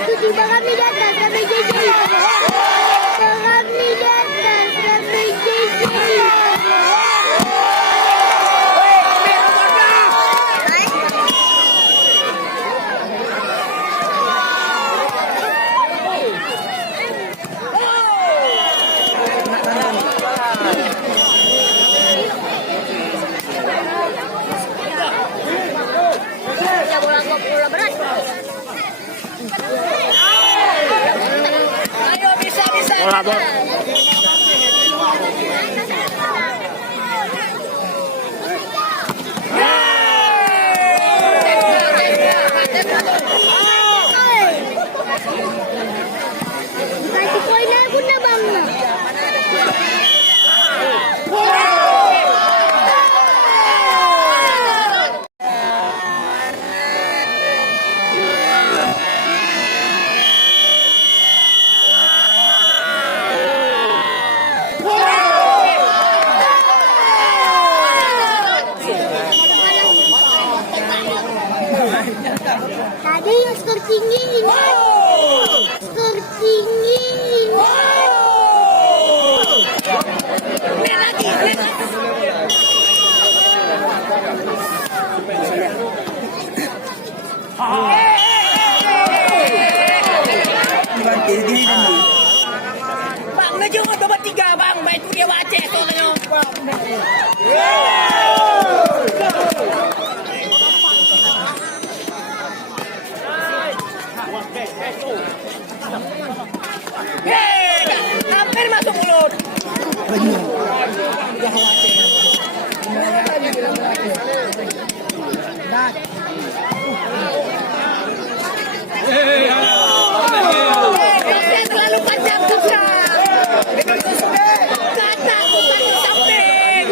Tiba kami datang sampai JJ. Kami datang sampai JJ. Ayo bisa. Bola. Kasih poin aku na bang. Tadi yang skor tinggi ini. Skor tinggi ini. Bang, ngejung 23 bang, baik dia wajah soalnya. Hampir masuk mulut. Terlalu panjang susah. Kata bukan samping.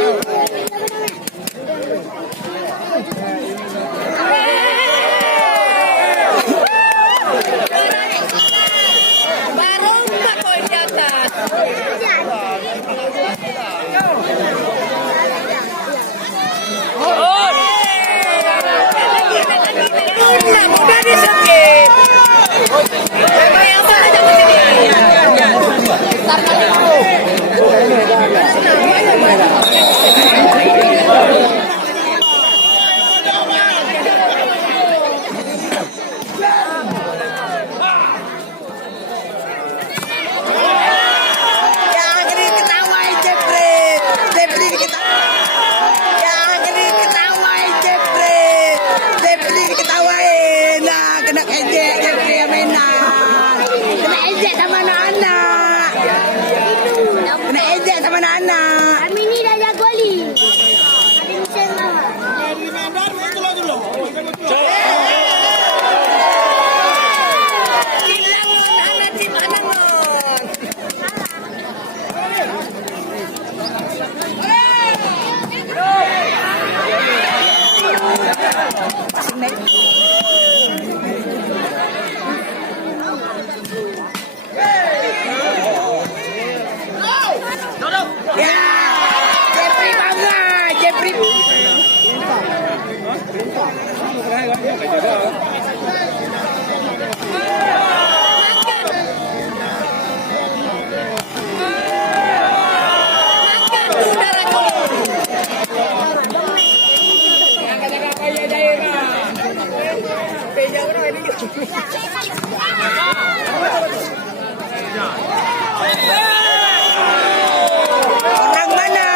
Baru 4 poin di atas. Mudah diskip. Yang mana dapat ini? Kami ni dah jago li. Ada mesin lah. Orang mana?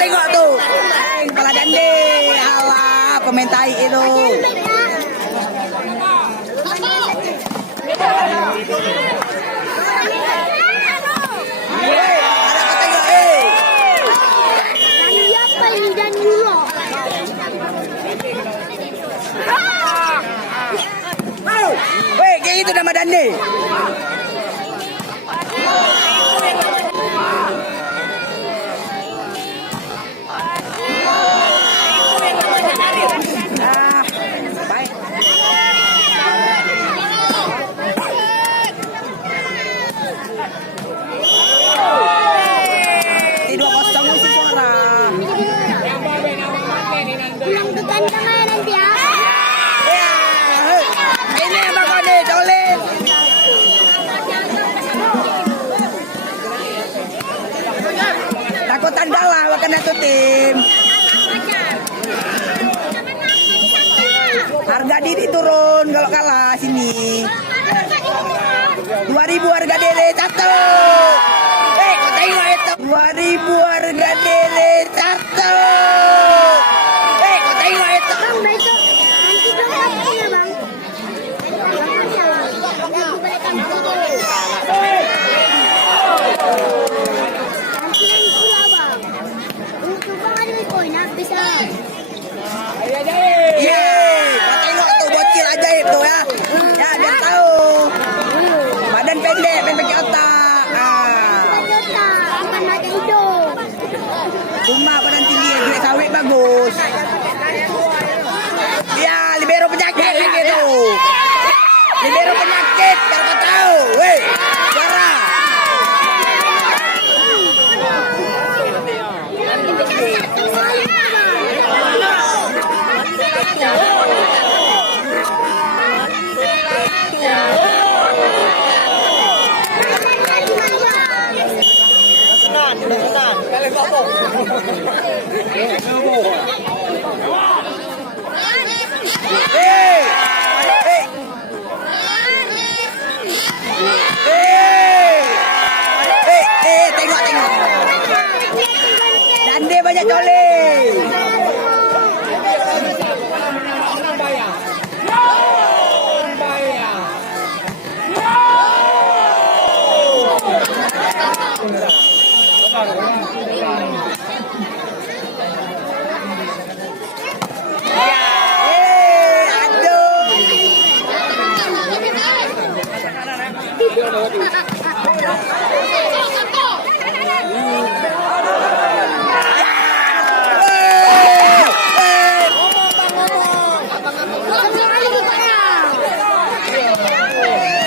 tengok tu. Kepala dande. Alah, pemain tahi itu. Apa ini dan dulu? Weh, kayak itu nama dande. Baik. Ini 2-0 si Suara. Pulang ke kandang aja nanti ya. Ya, ini abang kode, colin. Takut tanda lah, kena tu tim. Harga diri turun kalau kalah sini. 2.000 harga diri satu. Kau tengok itu. 2.000 harga diri satu. Kau tengok itu. Bang, besok nanti belum pasti ya bang. Nanti balik kampung. Nanti lagi pula bang. Untuk bang ada koin habis lah. Yeay, kau tengok tuh bocil ajaib tuh ya. Ya, dia tahu. Badan pendek, pendek otak. Jota, akan ada hidung. Cuma badan tinggi, duit sawit bagus. Ya, libero penyakit lagi tuh. Libero penyakit, biar kau tahu. Weh, suara. Hey! Hey! Tengok. Dande banyak colek.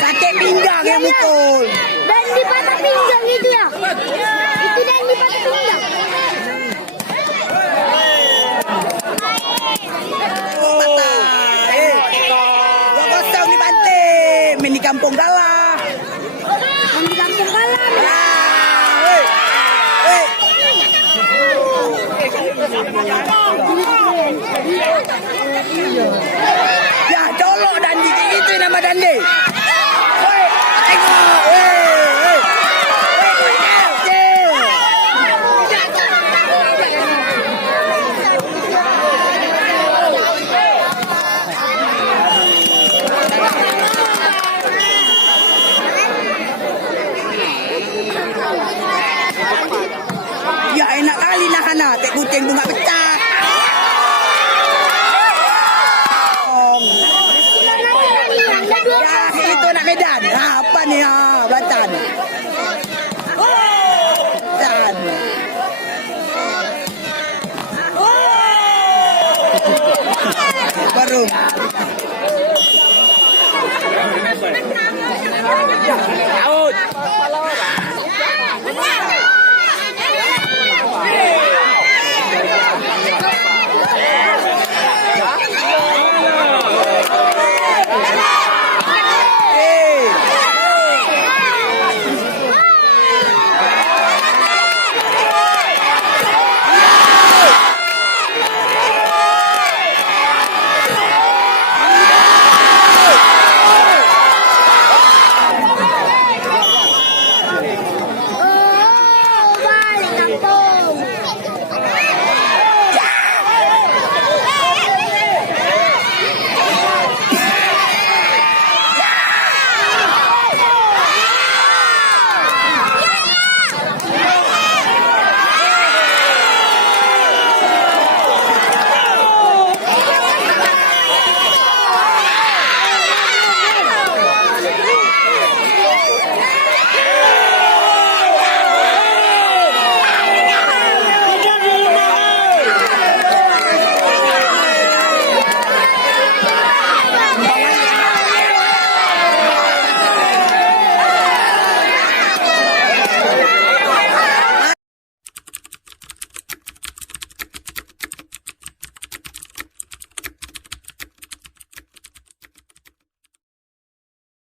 Sakit pinggang yang mukul. Dan di patah pinggang itu ya. Itu dan di patah pinggang. Dua kosong di Banten. Main di Kampung Galah. Yang di kampung kalah. Ya, colok Dandi. Itu nama Dandi. Woi, tengok. Ya, enak kali nah Hana. Tek kucing bunga pecah. Ya, itu nak Medan. Apa ni ha, Banten. Dan. Baru. Out.